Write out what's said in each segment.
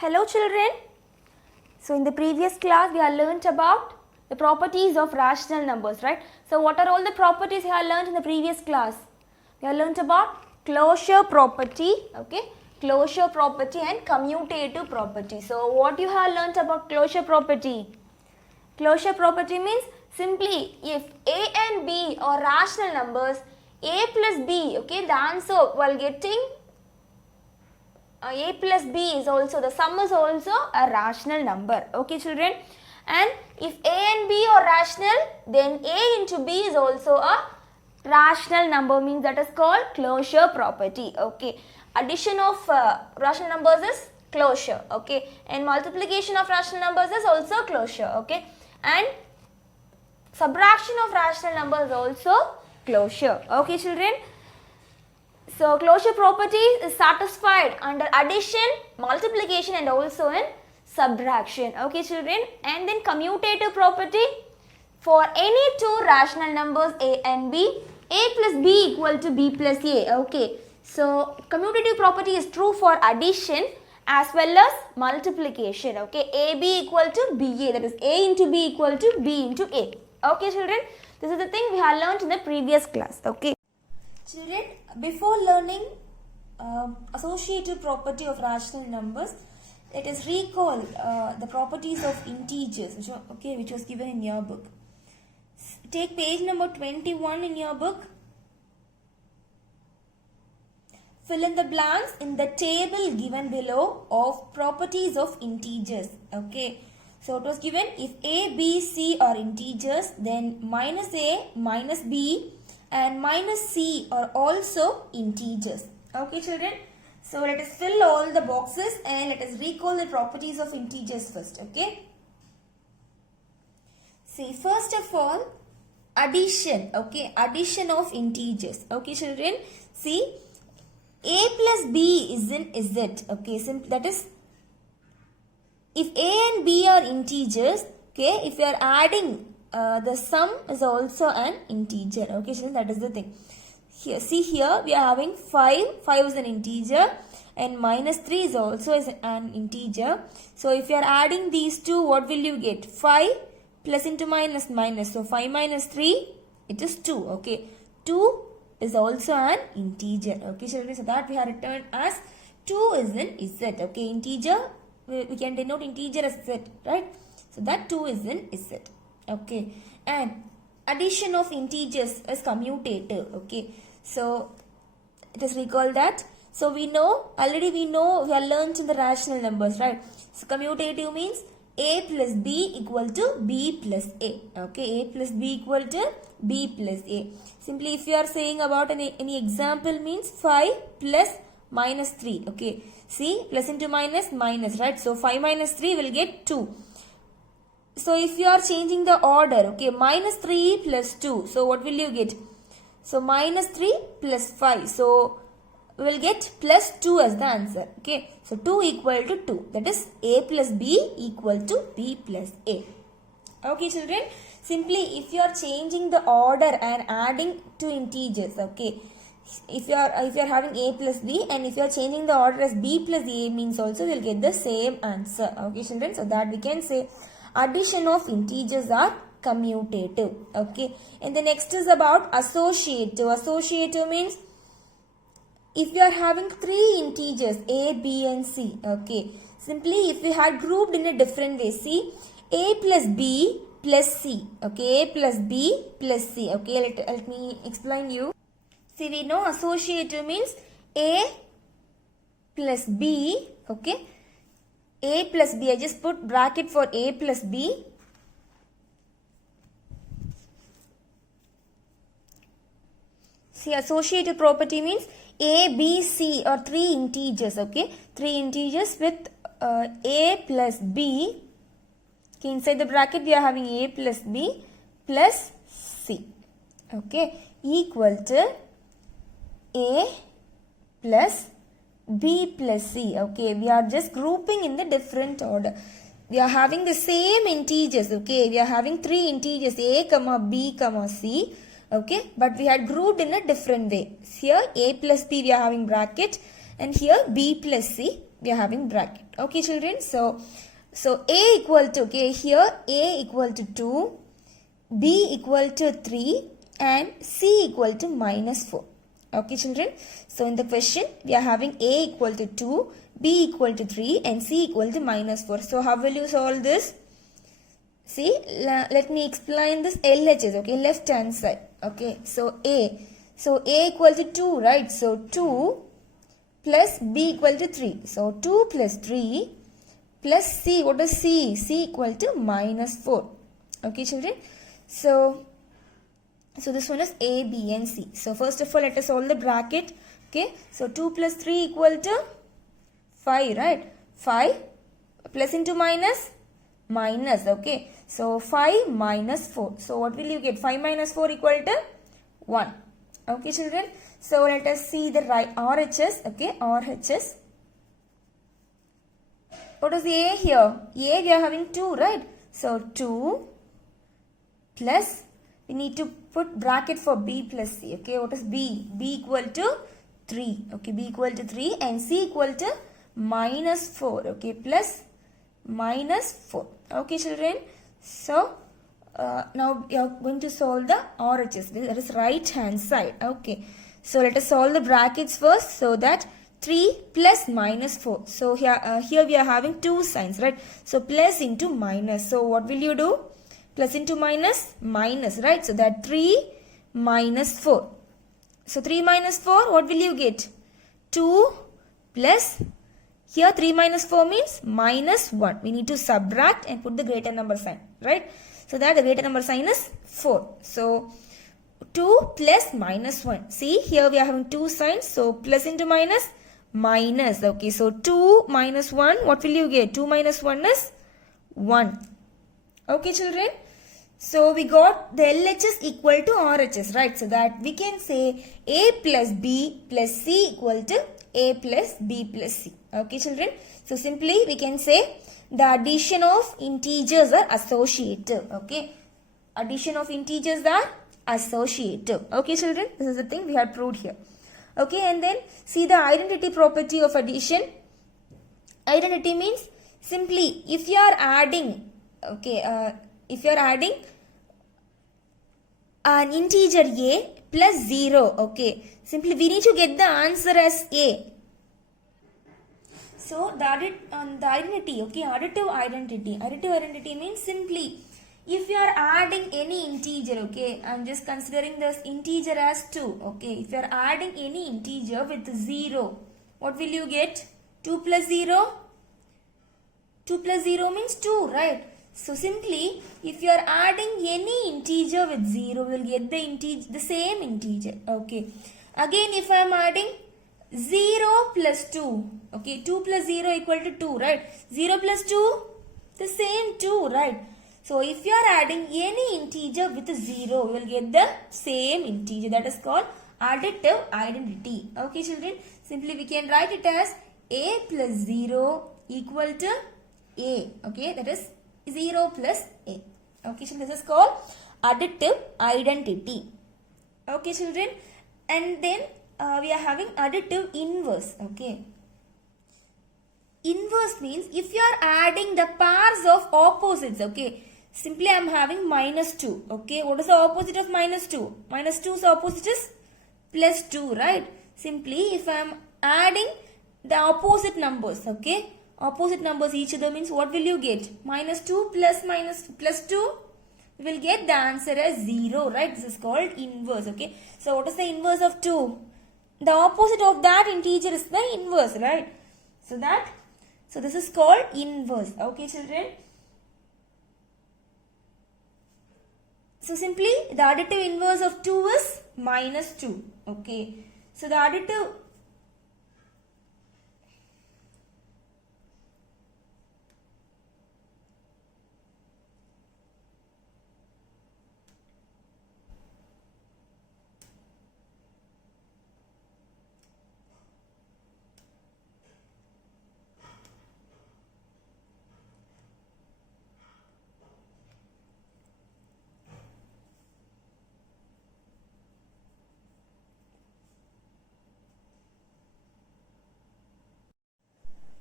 Hello children. So in the previous class we have learnt about the properties of rational numbers, right? So what are all the properties we have learnt in the previous class? We have learnt about closure property, okay? Closure property and commutative property. So what you have learnt about closure property? Closure property means simply if A and B are rational numbers, A plus B, okay, the answer while getting A plus B is also, the sum is also a rational number, okay children. And if A and B are rational, then A into B is also a rational number, means that is called closure property, okay. Addition of rational numbers is closure, okay, and multiplication of rational numbers is also closure, okay, and subtraction of rational numbers is also closure, okay children. So closure property is satisfied under addition, multiplication and also in subtraction, okay children. And then commutative property, for any two rational numbers A and B, A plus B equal to B plus A, okay. So commutative property is true for addition as well as multiplication, okay. AB equal to BA, that is A into B equal to B into A, okay children. This is the thing we have learnt in the previous class, okay. Children, before learning associative property of rational numbers, let us recall the properties of integers, which was given in your book. Take page number 21 in your book. Fill in the blanks in the table given below of properties of integers. Okay. So it was given if A, B, C are integers, then minus A, minus B and minus C are also integers. Okay children. So let us fill all the boxes and let us recall the properties of integers first. Okay. See, first of all, addition. Okay. Addition of integers. Okay children. See, A plus B is in Z. Okay. That is, if A and B are integers, okay, if you are adding the sum is also an integer, okay children, that is the thing. Here, see here we are having 5 is an integer and minus 3 is also an integer. So if you are adding these two, what will you get? 5 plus into minus minus, so 5 minus 3, it is 2, okay. 2 is also an integer, okay children, so that we have written as 2 is in Z, okay. Integer, we can denote integer as Z, right? So that 2 is in Z. Okay, and addition of integers is commutative, okay. So let us recall that. So we know, already we have learned in the rational numbers, right? So commutative means A plus B equal to B plus A, okay. A plus B equal to B plus A. Simply if you are saying about any example means 5 plus minus 3, okay. See, plus into minus, minus, right? So 5 minus 3 will get 2. So if you are changing the order, okay, minus 3 plus 2. So what will you get? So minus 3 plus 5. So we will get plus 2 as the answer. Okay. So 2 equal to 2. That is A plus B equal to B plus A. Okay children. Simply if you are changing the order and adding two integers, okay. If you are having A plus B and if you are changing the order as B plus A means also we will get the same answer. Okay children. So that we can say addition of integers are commutative, okay. And the next is about associative. Associative means if you are having three integers A, B and C, okay. Simply if we had grouped in a different way, see, A plus B plus C, okay, A plus B plus C, okay. Let me explain you. See, we know associative means A plus B, okay. A plus B, I just put bracket for A plus B. See, associative property means A, B, C are three integers, okay. Three integers with A plus B. Okay, inside the bracket we are having A plus B plus C, okay, equal to A plus B plus C, okay. We are just grouping in the different order. We are having the same integers, okay. We are having three integers A, B, C, okay. But we had grouped in a different way. Here A plus B we are having bracket and here B plus C we are having bracket. Okay, children. So A equal to, okay, here A equal to 2, B equal to 3 and C equal to minus 4. Okay, children. So in the question, we are having A equal to 2, B equal to 3 and C equal to minus 4. So how will you solve this? See, let me explain this LHS, okay, left hand side. Okay, so A. So A equal to 2, right? So 2 plus B equal to 3. So 2 plus 3 plus C. What is C? C equal to minus 4. Okay, children. So this one is A, B and C. So first of all, let us solve the bracket. Okay, so 2 plus 3 equal to 5, right? 5 plus into minus, minus, okay. So 5 minus 4. So what will you get? 5 minus 4 equal to 1. Okay, children. So let us see the right RHS. Okay, RHS. What is the A here? A, we are having 2, right? So 2 plus, we need to put bracket for B plus C. Okay, what is B? B equal to 3. Okay, B equal to 3 and C equal to minus 4. Okay, plus minus 4. Okay, children. So now we are going to solve the RHS. That is right hand side. Okay, so let us solve the brackets first. So that 3 plus minus 4. So here we are having two signs, right? So plus into minus. So what will you do? Plus into minus, minus, right? So that 3 minus 4. So 3 minus 4, what will you get? 2 plus, here 3 minus 4 means minus 1. We need to subtract and put the greater number sign, right? So that the greater number sign is 4. So 2 plus minus 1. See, here we are having two signs. So plus into minus, minus. Okay, so 2 minus 1, what will you get? 2 minus 1 is 1. Okay, children. So we got the LHS equal to RHS, right? So that we can say A plus B plus C equal to A plus B plus C. Okay, children. So simply we can say the addition of integers are associative. Okay, addition of integers are associative. Okay, children. This is the thing we have proved here. Okay, and then see the identity property of addition. Identity means simply if you are adding, okay, if you are adding an integer A plus 0, okay, simply we need to get the answer as A. So the identity, okay, additive identity means simply if you are adding any integer, okay, I am just considering this integer as 2, okay, if you are adding any integer with 0, what will you get? 2 plus 0? 2 plus 0 means 2, right? So simply, if you are adding any integer with 0, we will get the same integer. Okay. Again, if I am adding 0 plus 2, okay, 2 plus 0 equal to 2, right? 0 plus 2, the same 2, right? So if you are adding any integer with 0, we will get the same integer. That is called additive identity. Okay, children. Simply we can write it as A plus 0 equal to A. Okay, that is 0 plus A. Okay, so this is called additive identity. Okay, children. And then we are having additive inverse. Okay. Inverse means if you are adding the pairs of opposites. Okay. Simply I am having minus 2. Okay. What is the opposite of minus 2? Minus 2's opposite is plus 2, right? Simply if I am adding the opposite numbers. Okay. Opposite numbers each other means what will you get? Minus 2 plus 2, we will get the answer as 0, right? This is called inverse, okay? So what is the inverse of 2? The opposite of that integer is the inverse, right? So this is called inverse, okay, children? So simply the additive inverse of 2 is minus 2, okay? So the additive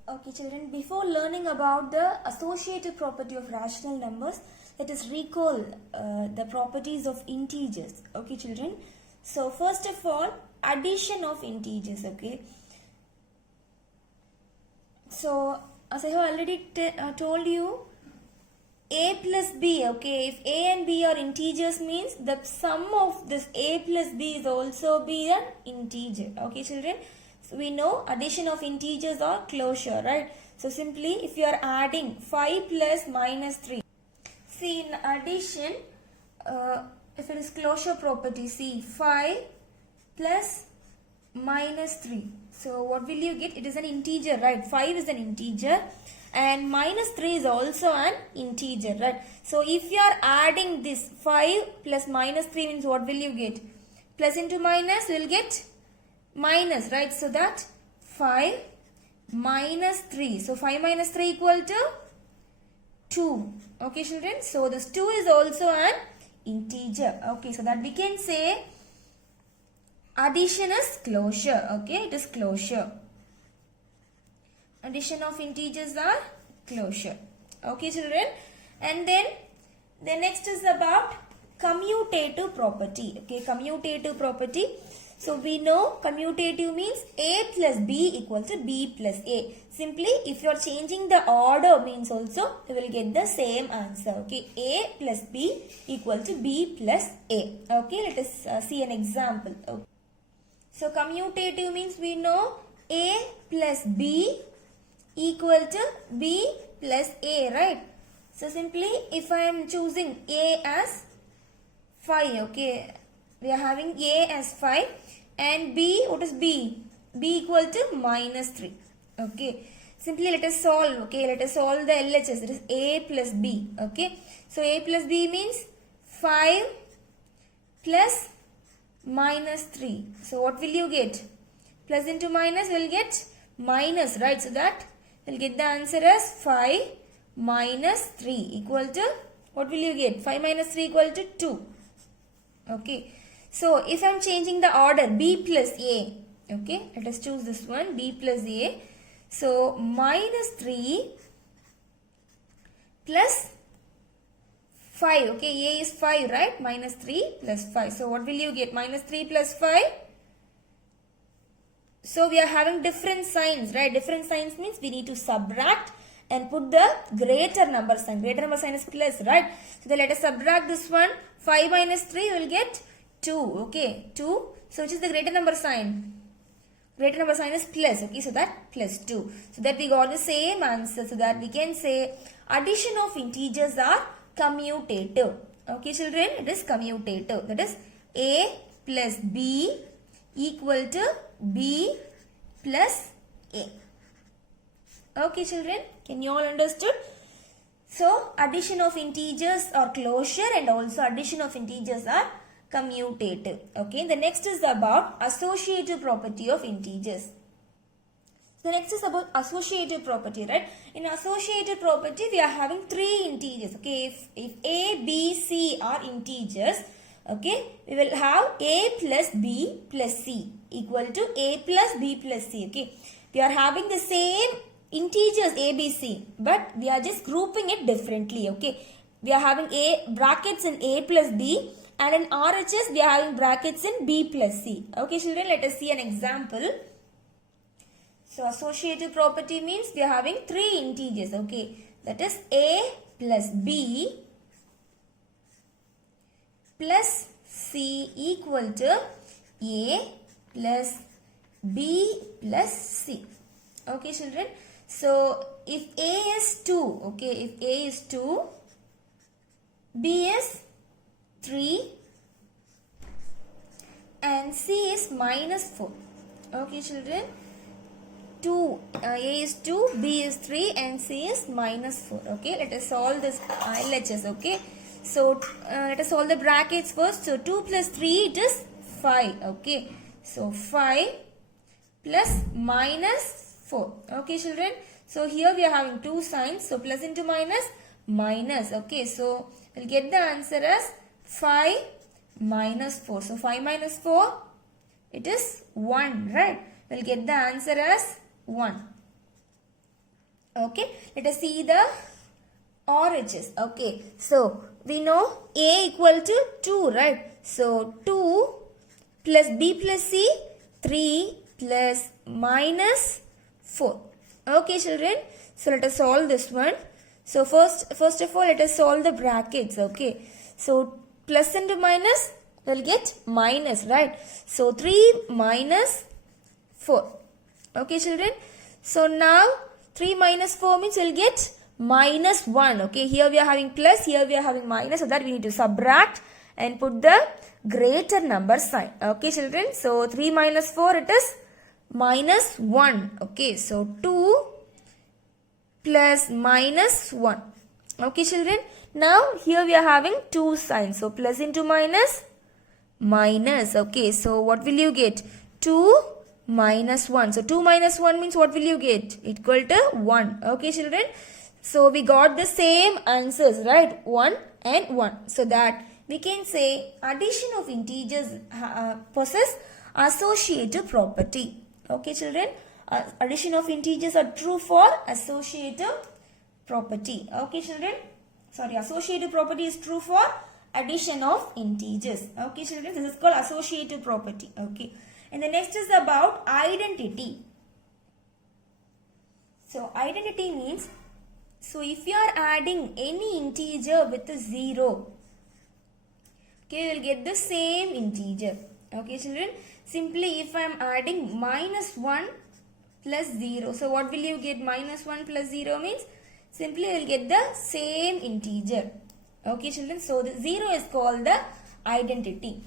Okay, children, before learning about the associative property of rational numbers, let us recall the properties of integers. Okay, children. So, first of all, addition of integers. Okay. So, as I have already told you, a plus b. Okay, if a and b are integers, means the sum of this a plus b is also be an integer. Okay, children. So we know addition of integers or closure, right? So simply if you are adding 5 plus minus 3. See, in addition, if it is closure property, see 5 plus minus 3. So what will you get? It is an integer, right? 5 is an integer and minus 3 is also an integer, right? So if you are adding this 5 plus minus 3 means what will you get? Plus into minus will get minus, right? So that 5 minus 3. So 5 minus 3 equal to 2. Okay, children. So this 2 is also an integer. Okay, so that we can say addition is closure. Okay, it is closure. Addition of integers are closure. Okay, children. And then the next is about commutative property. Okay, commutative property. So we know commutative means a plus b equals to b plus a. Simply if you are changing the order means also you will get the same answer. Okay, a plus b equal to b plus a. Okay, let us see an example. Okay. So commutative means we know a plus b equal to b plus a, right? So simply if I am choosing a as 5, okay, we are having a as 5 and b, what is b? B equal to minus 3. Okay, simply let us solve. Okay, let us solve the LHS. It is a plus b. Okay, so a plus b means 5 plus minus 3. So what will you get? Plus into minus will get minus, right? So that will get the answer as 5 minus 3 equal to, what will you get? 5 minus 3 equal to 2. Okay. So if I am changing the order b plus a, okay, let us choose this one, b plus a. So minus 3 plus 5, okay, a is 5, right? Minus 3 plus 5. So what will you get? Minus 3 plus 5. So we are having different signs, right? Different signs means we need to subtract and put the greater number sign. Greater number sign is plus, right? So then let us subtract this one. 5 minus 3 will get 2, okay, 2. So which is the greater number sign? Greater number sign is plus, okay, so that plus 2. So that we got the same answer. So that we can say addition of integers are commutative. Okay, children, it is commutative. That is a plus b equal to b plus a. Okay, children, can you all understood? So addition of integers are closure and also addition of integers are commutative. Okay, the next is about associative property of integers. The next is about associative property, right? In associative property, we are having 3 integers. Okay, if a, b, c are integers, okay, we will have a plus b plus c equal to a plus b plus c. Okay, we are having the same integers a, b, c, but we are just grouping it differently. Okay, we are having a brackets in a plus b. And in RHS, we are having brackets in b plus c. Okay, children, let us see an example. So, associative property means we are having 3 integers. Okay, that is a plus b plus c equal to a plus b plus c. Okay, children. So, if a is 2, okay, if a is 2, b is 3 and c is minus 4. Okay, children, 2 a is 2, b is 3 and c is minus 4. Okay, let us solve this LHS. Okay, so let us solve the brackets first. So 2 plus 3 it is 5. Okay, so 5 plus minus 4. Okay, children, so here we are having 2 signs. So plus into minus, minus. Okay, so we'll get the answer as 5 minus 4. So 5 minus 4, it is 1, right? We'll get the answer as 1. Okay, let us see the RHS. Okay, so we know A equal to 2, right? So 2 plus B plus C, 3 plus minus 4. Okay, children, so let us solve this one. So first of all, let us solve the brackets. Okay, so plus into minus, we'll get minus, right? So 3 minus 4. Okay, children, so now 3 minus 4 means we'll get minus 1. Okay, here we are having plus, here we are having minus, so that we need to subtract and put the greater number sign. Okay, children, so 3 minus 4, it is minus 1. Okay, so 2 plus minus 1. Okay, children, now here we are having two signs, so plus into minus, minus. Okay, so what will you get? 2 minus 1. So 2 minus 1 means what will you get? Equal to 1. Okay, children, so we got the same answers, right? 1 and 1. So that we can say addition of integers possess associative property. Okay, children, addition of integers are true for associative property. Okay, children, sorry, associative property is true for addition of integers. Okay, children, this is called associative property. Okay, and the next is about identity. So identity means, so if you are adding any integer with a 0, okay, you will get the same integer. Okay, children, simply if I am adding minus 1 plus 0, so what will you get? Minus 1 plus 0 means simply you will get the same integer. Okay, children, so the 0 is called the identity.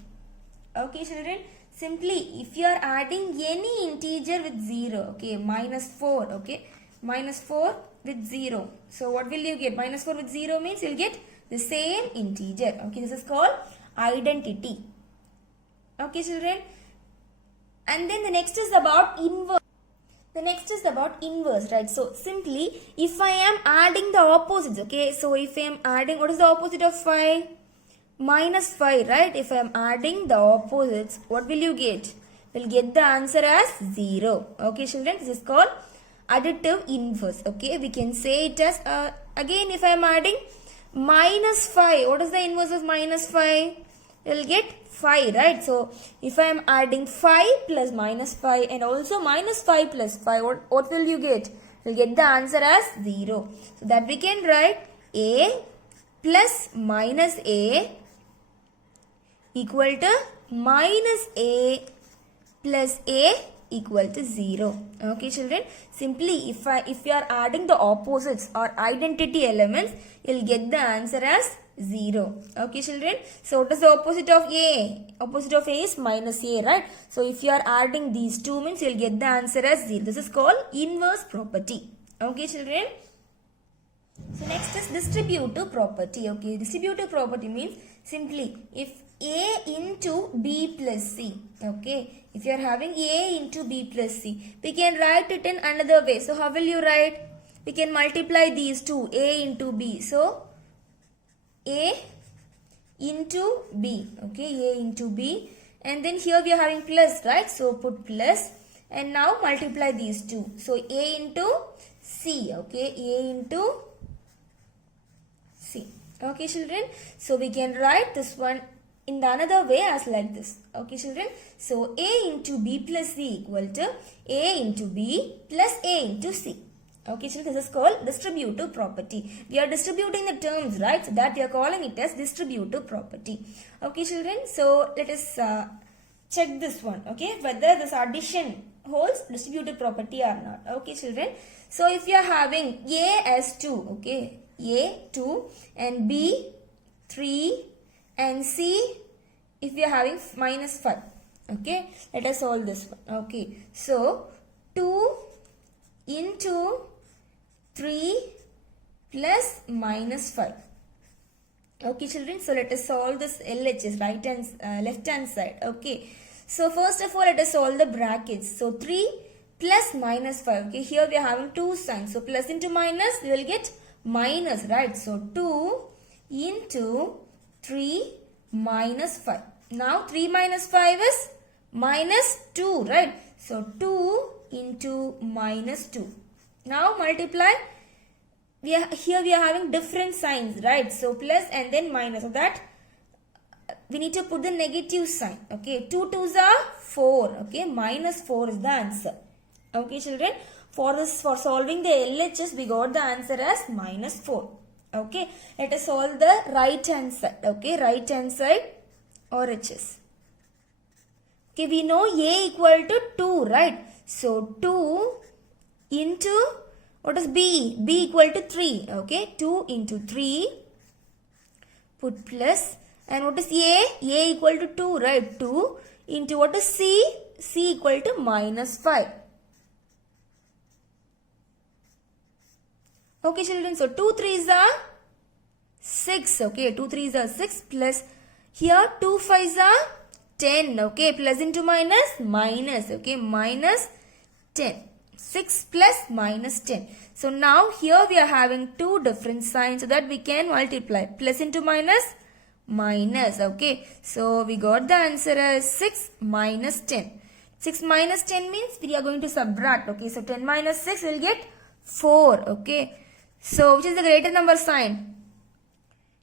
Okay, children, simply if you are adding any integer with 0, okay, minus 4, okay, minus 4 with 0, so what will you get? Minus 4 with 0 means you will get the same integer. Okay, this is called identity. Okay, children, and then the next is about inverse. The next is about inverse, right? So simply if I am adding the opposites, okay, so if I am adding, what is the opposite of 5? Minus 5, right? If I am adding the opposites, what will you get? We'll get the answer as 0. Okay, children, this is called additive inverse. Okay, we can say it as again if I am adding minus 5, what is the inverse of minus 5? We'll get 5, right? So if I am adding 5 plus minus 5 and also minus 5 plus 5, what will you get? You'll get the answer as 0. So that we can write A plus minus A equal to minus A plus A equal to 0. Okay, children, simply if you are adding the opposites or identity elements, you'll get the answer as 0. Okay, children, so what is the opposite of A? Opposite of A is minus A, right? So if you are adding these two means you'll get the answer as 0. This is called inverse property. Okay, children, so next is distributive property. Okay, distributive property means simply if A into B plus C, okay, if you are having A into B plus C, we can write it in another way. So how will you write? We can multiply these two, A into B. So A into B, okay, A into B, and then here we are having plus, right? So put plus and now multiply these two. So A into C, okay, A into C. Okay, children, so we can write this one in the another way as like this. Okay, children, so A into B plus C equal to A into B plus A into C. Okay, children, this is called distributive property. We are distributing the terms, right? So that we are calling it as distributive property. Okay, children, so let us check this one, okay, whether this addition holds distributive property or not. Okay, children, so if you are having A as 2, okay, A 2 and B 3 and C if we are having minus 5, okay, let us solve this one. Okay, so 2 into 3 plus minus 5. Okay, children, so let us solve this LHS, right hand left hand side. Okay, so first of all let us solve the brackets. So 3 plus minus 5, okay, here we are having two signs, so plus into minus we will get minus, right? So 2 into 3 minus 5. Now 3 minus 5 is minus 2, right? So 2 into minus 2. Now multiply here we are having different signs, right? So plus and then minus. So that we need to put the negative sign. Okay, 2 2s are 4. Okay, minus 4 is the answer. Okay, children. For solving the LHS, we got the answer as minus 4. Okay, let us solve the right hand side. Okay, right hand side or HS. Okay, we know A equal to 2, right? So 2 into, what is B? B equal to 3. Okay, 2 into 3. Put plus. And what is A? A equal to 2, right? 2 into what is C? C equal to minus 5. Okay, children. So 2 3s are 6. Okay, 2 3s are 6 plus here 2 5s are 10. Okay, plus into minus, minus. Okay, minus 10. 6 plus minus 10. So now here we are having two different signs so that we can multiply. Plus into minus, minus. Okay, so we got the answer as 6 minus 10. 6 minus 10 means we are going to subtract. Okay, so 10 minus 6 will get 4. Okay, so which is the greater number sign?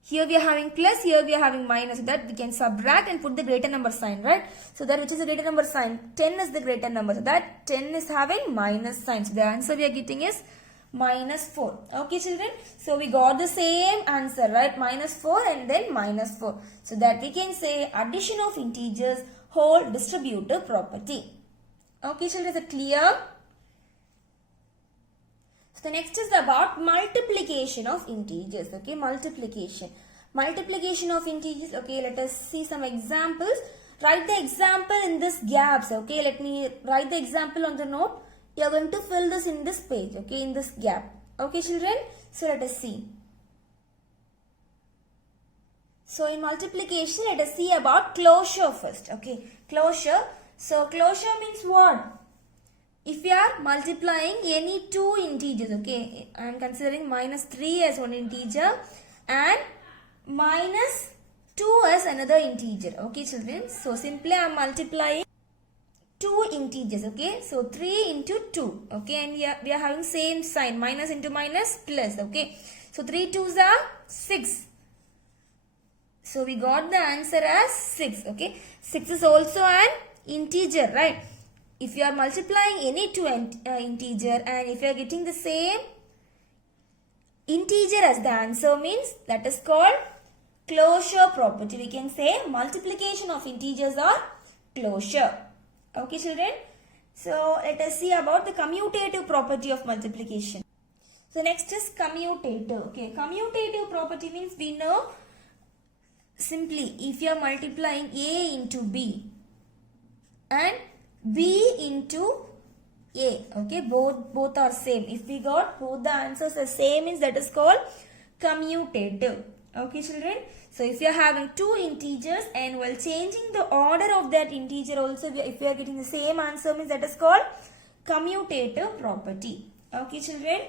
Here we are having plus, here we are having minus, so that we can subtract and put the greater number sign, right? So that which is the greater number sign? 10 is the greater number, so that 10 is having minus sign. So the answer we are getting is minus 4. Okay, children? So we got the same answer, right? Minus 4 and then minus 4. So that we can say addition of integers whole distributive property. Okay, children, is it clear? So the next is about multiplication of integers. Okay, multiplication. Multiplication of integers. Okay, let us see some examples. Write the example in this gaps. Okay, let me write the example on the note. You are going to fill this in this page. Okay, in this gap. Okay, children. So let us see. So in multiplication, let us see about closure first. Okay, closure. So closure means what? If we are multiplying any two integers, okay, I am considering minus 3 as one integer and minus 2 as another integer. Okay, children. So simply I am multiplying two integers. Okay, so 3 into 2. Okay, and we are having same sign, minus into minus plus. Okay, so 3 2s are 6. So we got the answer as 6. Okay, 6 is also an integer, right? If you are multiplying any two integer and if you are getting the same integer as the answer, means that is called closure property. We can say multiplication of integers or closure. Okay, children. So let us see about the commutative property of multiplication. So next is commutative. Okay, commutative property means we know simply if you are multiplying A into B and B into A, okay, both are same. If we got both the answers as same, means that is called commutative. Okay, children. So if you are having two integers and while changing the order of that integer also, if we are getting the same answer, means that is called commutative property. Okay, children.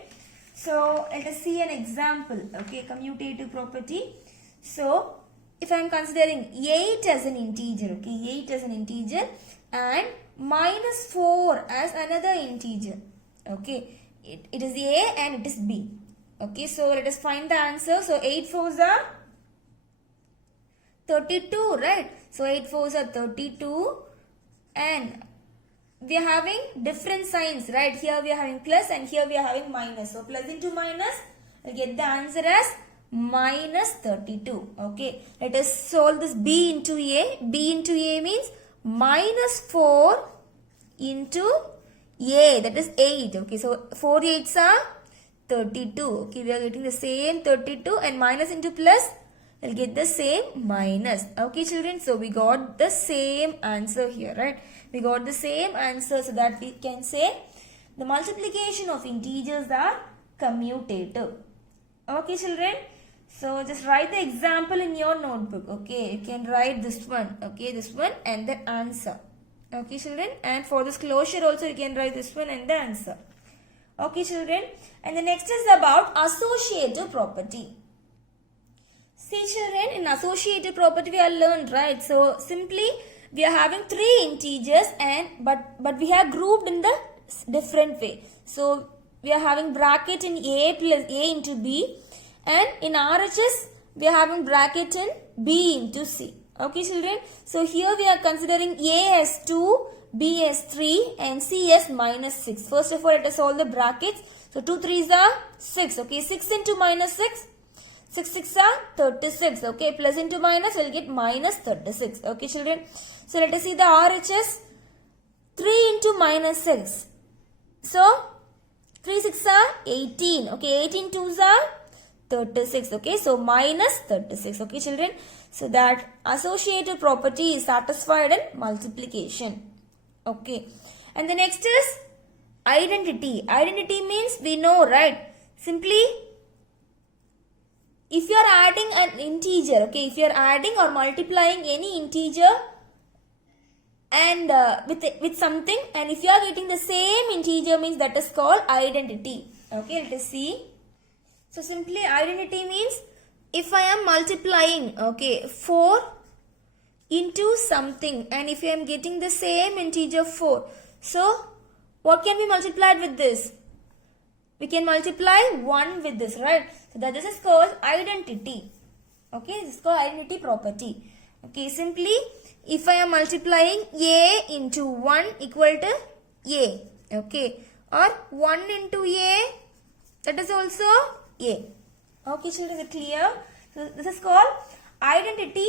So let us see an example. Okay, commutative property. So if I am considering 8 as an integer, okay, 8 as an integer and minus 4 as another integer. Okay, it is A and it is B. Okay, so let us find the answer. So 8 4s are 32, right? So 8 4s are 32 and we are having different signs, right? Here we are having plus and here we are having minus. So plus into minus, we get the answer as minus 32. Okay, let us solve this B into A. B into A means minus 4 into A, that is 8. Okay, so 4 8s are 32. Okay, we are getting the same 32 and minus into plus, we'll get the same minus. Okay, children, so we got the same answer here, right? We got the same answer, so that we can say the multiplication of integers are commutative. Okay, children. So just write the example in your notebook. Okay, you can write this one. Okay, this one and the answer. Okay, children. And for this closure also you can write this one and the answer. Okay, children. And the next is about associative property. See, children, in associative property we have learned, right? So simply we are having three integers and but we have grouped in the different way. So we are having bracket in A plus A into B, and in RHS we are having bracket in B into C. Okay children, so here we are considering A as 2, B as 3 and C as minus 6. First of all, let us solve the brackets. So 2 3s are 6. Okay, 6 into minus 6, 6 6 are 36. Okay, plus into minus will get minus 36. Okay children, so let us see the RHS. 3 into minus 6. So 3 6 are 18. Okay, 18 2s are 36. Okay, so minus 36. Okay children, so that associative property is satisfied in multiplication. Okay, and the next is identity. Identity means we know, right? Simply, if you are adding an integer, okay, if you are adding or multiplying any integer and with something, and if you are getting the same integer, means that is called identity. Okay, let us see. So simply identity means if I am multiplying, okay, 4 into something, and if I am getting the same integer 4, so what can be multiplied with this? We can multiply 1 with this, right? So that this is called identity. Okay, this is called identity property. Okay, simply if I am multiplying A into 1 equal to A, okay, or 1 into A, that is also A. Okay children, is it clear? So this is called identity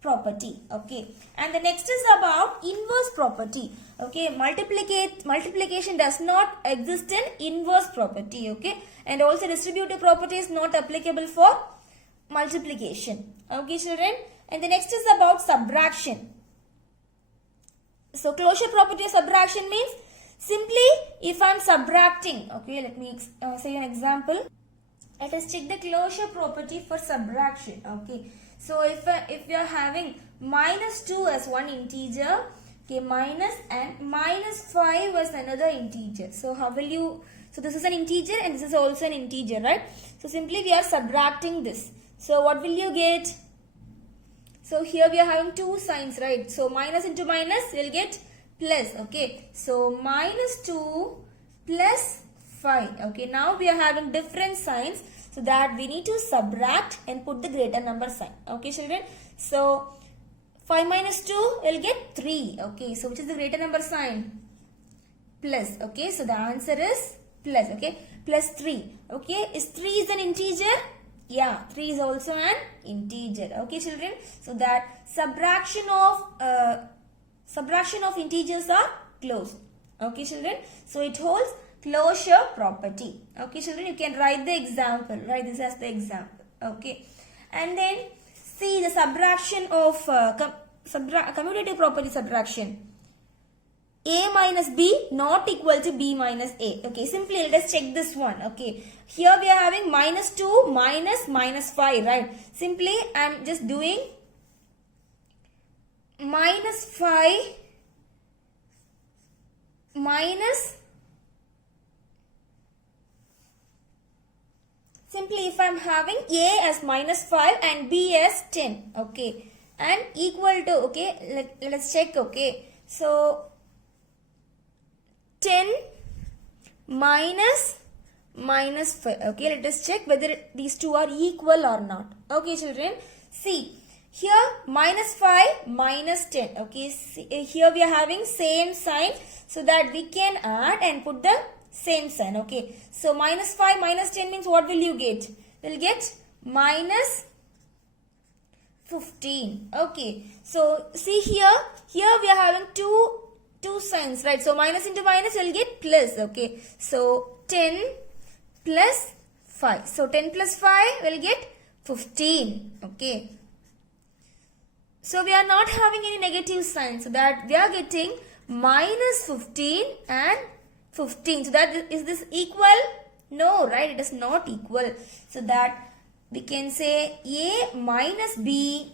property. Okay, and the next is about inverse property. Okay, multiplication does not exist in inverse property. Okay, and also distributive property is not applicable for multiplication. Okay children, and the next is about subtraction. So closure property of subtraction means simply if I am subtracting, okay, let me say an example. Let us check the closure property for subtraction. Okay, so if we are having minus 2 as one integer, okay, minus and minus 5 as another integer. So how will you, so this is an integer and this is also an integer, right? So simply we are subtracting this. So what will you get? So here we are having two signs, right? So minus into minus we will get plus. Okay, so minus 2 plus 5. Okay, now we are having different signs, so that we need to subtract and put the greater number sign. Okay children, so 5 minus 2 will get 3. Okay, so which is the greater number sign? Plus. Okay, so the answer is plus. Okay, plus 3. Okay, is 3 is an integer? Yeah, 3 is also an integer. Okay children, so that subtraction of integers are closed. Okay children, so it holds closure property. Okay children, you can write the example, write this as the example. Okay, and then see the subtraction of commutative property subtraction. A minus B not equal to B minus A. Okay, simply let us check this one. Okay, here we are having minus 2 minus 5, right? Simply I am just doing minus 5 minus, simply if I am having A as minus 5 and B as 10, okay, and equal to, okay, let us check. Okay, so 10 minus 5. Okay, let us check whether these two are equal or not. Okay children, see here minus 5 minus 10. Okay, see, here we are having same sign, so that we can add and put the same sign. Okay, so minus 5 minus 10 means what will you get? We'll get minus 15. Okay, so see here we are having two signs, right? So minus into minus will get plus. Okay, so 10 plus 5. So 10 plus 5 will get 15. Okay, so we are not having any negative signs, so that we are getting minus 15 and 15. So that is this equal? No, right? It is not equal. So that we can say A minus B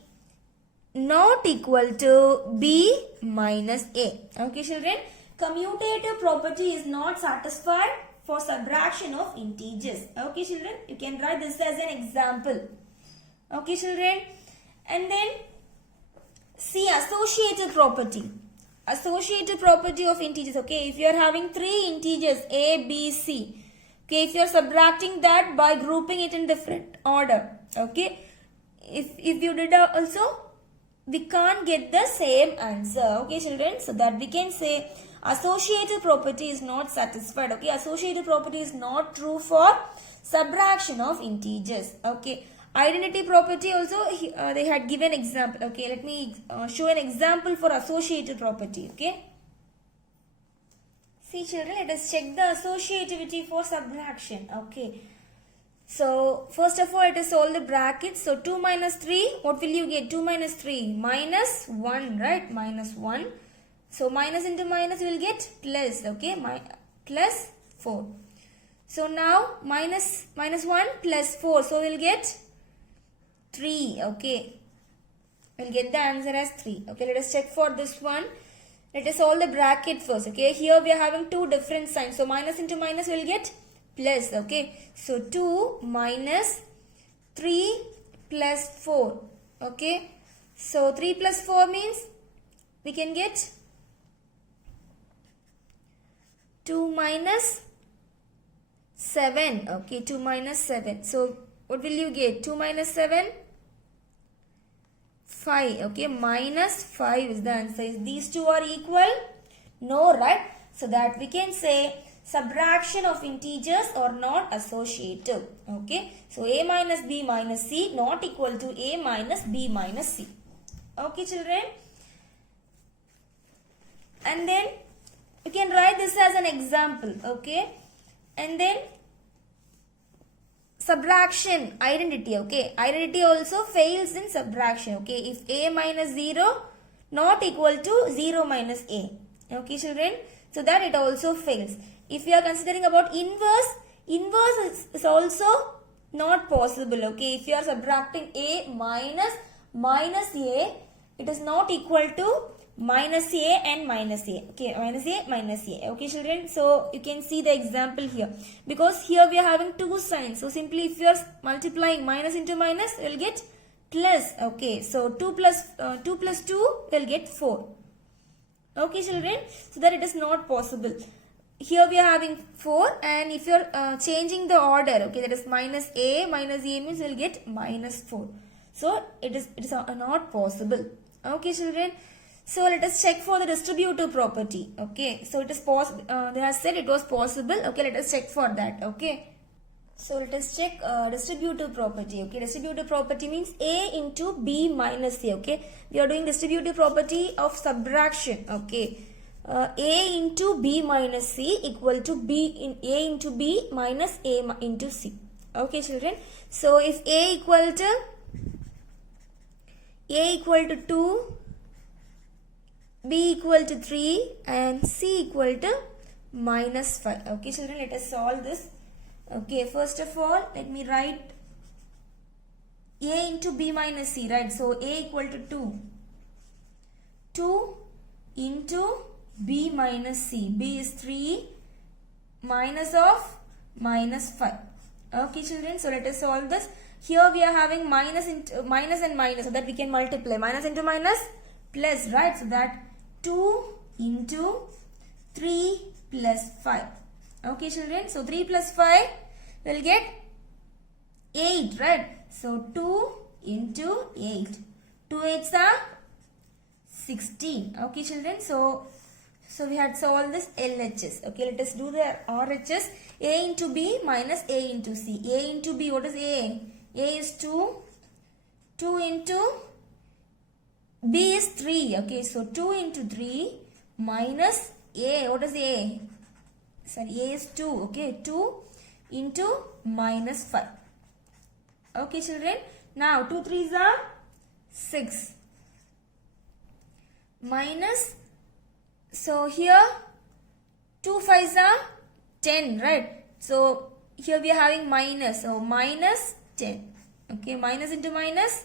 not equal to B minus A. Okay children, commutative property is not satisfied for subtraction of integers. Okay children, you can write this as an example. Okay children, and then see associative property. Associative property of integers. Okay, if you are having three integers A, B, C, Okay, if you are subtracting that by grouping it in different order. Okay, if you did also, we can't get the same answer. Okay, children, so that we can say associative property is not satisfied. Okay, associative property is not true for subtraction of integers. Okay, identity property also they had given example. Okay, let me show an example for associative property. Okay, see children, let us check the associativity for subtraction. Okay, so first of all, let us solve the brackets. So 2 minus 3, what will you get? 2 minus 3 minus 1, right? Minus 1. So minus into minus will get plus. Okay, plus 4. So now minus 1 plus 4. So we'll get 3. Okay, we'll get the answer as 3. Okay, let us check for this one. Let us solve the bracket first. Okay, here we are having two different signs. So minus into minus will get plus. Okay, so 2 minus 3 plus 4. Okay, so 3 plus 4 means we can get 2 minus 7. Okay, 2 minus 7. So what will you get? 2 minus 7? 5. Okay, minus 5 is the answer. Is these two are equal? No, right? So that we can say subtraction of integers are not associative. Okay, so a minus b minus c not equal to a minus b minus c. Okay, children, and then you can write this as an example. Okay, and then subtraction identity. Okay, identity also fails in subtraction. Okay, if a minus 0 not equal to 0 minus a. Okay, children, so that it also fails. If you are considering about inverse, inverse is also not possible. Okay, if you are subtracting a minus a, it is not equal to minus a and minus a. Okay, minus a. Okay, children, so you can see the example here, because here we are having two signs. So simply if you are multiplying minus into minus, you will get plus. Okay, so 2 plus 2 will get 4. Okay, children, so that it is not possible. Here we are having 4, and if you are changing the order, okay, that is minus a means you will get minus 4. So it is not possible. Okay, children, so let us check for the distributive property. Okay, so it is possible. They have said it was possible. Okay, let us check for that. Okay, so let us check distributive property. Okay, distributive property means a into b minus c. Okay, we are doing distributive property of subtraction. Okay, a into b minus c equal to a into b minus a into c. Okay, children, so if a equal to 2, b equal to 3, and c equal to minus 5. Okay, children, let us solve this. Okay, first of all, let me write a into b minus c, right? So a equal to 2 into b minus c. B is 3 minus of minus 5. Okay, children, so let us solve this. Here we are having minus and minus, so that we can multiply. Minus into minus plus, right? So that 2 into 3 plus 5. Okay, children, so 3 plus 5 will get 8, right? So 2 into 8. 2 8s are 16. Okay, children, so we had solved this LHS. Okay, let us do the RHS. A into B minus A into C. A into B, what is A? A is 2. 2 into B is 3. Okay, so 2 into 3 minus A. What is A? Sorry, A is 2. Okay, 2 into minus 5. Okay, children. Now 2 3s are 6. Minus, so here 2 5s are 10, right? So here we are having minus, so minus 10. Okay, minus into minus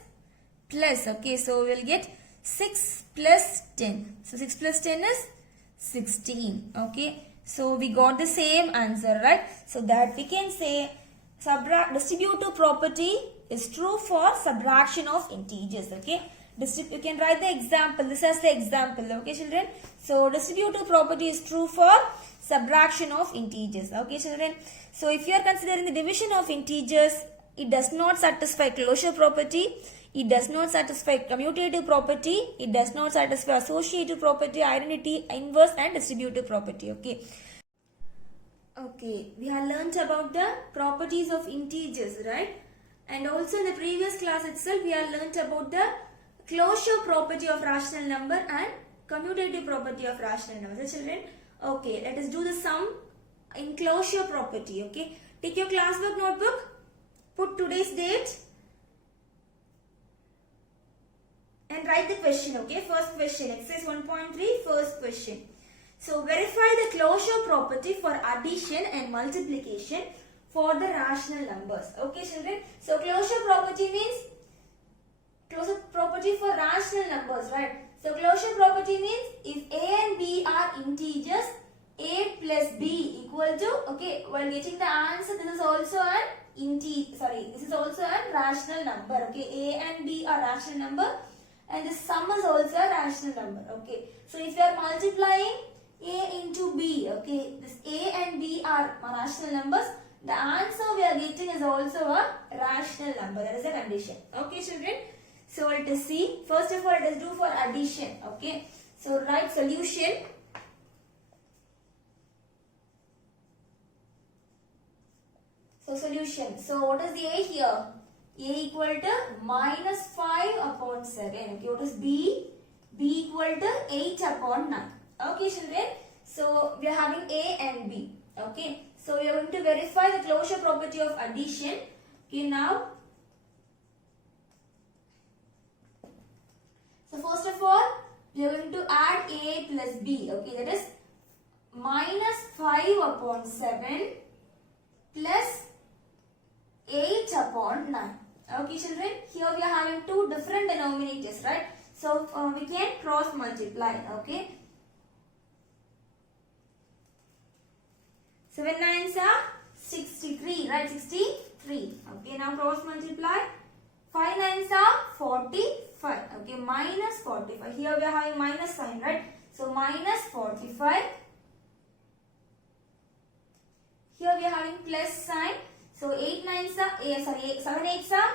plus. Okay, so we will get 6 plus 10. So 6 plus 10 is 16. Okay, so we got the same answer, right? So that we can say distributive property is true for subtraction of integers. Okay, You can write the example. This is the example. Okay, children. So distributive property is true for subtraction of integers. Okay, children. So if you are considering the division of integers, it does not satisfy closure property. It does not satisfy commutative property. It does not satisfy associative property, identity, inverse, and distributive property. Okay. Okay, we have learnt about the properties of integers, right? And also in the previous class itself, we have learnt about the closure property of rational number and commutative property of rational number. So children, okay, let us do the sum in closure property. Okay, take your classwork notebook, put today's date, and write the question. Okay, first question, exercise 1.3, first question. So verify the closure property for addition and multiplication for the rational numbers. Okay, children. So closure property means closure property for rational numbers, right? So closure property means if A and B are integers, A plus B equal to, okay, while getting the answer, this is also an this is also a rational number. Okay, A and B are rational number, and the sum is also a rational number. Okay, so if you are multiplying A into B, okay, this A and B are rational numbers, the answer we are getting is also a rational number. That is a condition. Okay, children. So let us see. First of all, let us do for addition. Okay, so write solution. So solution. So what is the A here? A equal to minus 5 upon 7. Okay, what is B? B equal to 8 upon 9. Okay, children. So we are having A and B. Okay. So we are going to verify the closure property of addition. Okay, now. So first of all, we are going to add A plus B. Okay, that is minus 5 upon 7 plus 8 upon 9. Okay, children. Here we are having two different denominators, right? So we can cross multiply. Okay. 7 nines are 63, right? 63. Okay, now cross multiply. 5 nines are 45. Okay, minus 45. Here we are having minus sign, right? So minus 45. Here we are having plus sign. So 8 nines are 7 eights are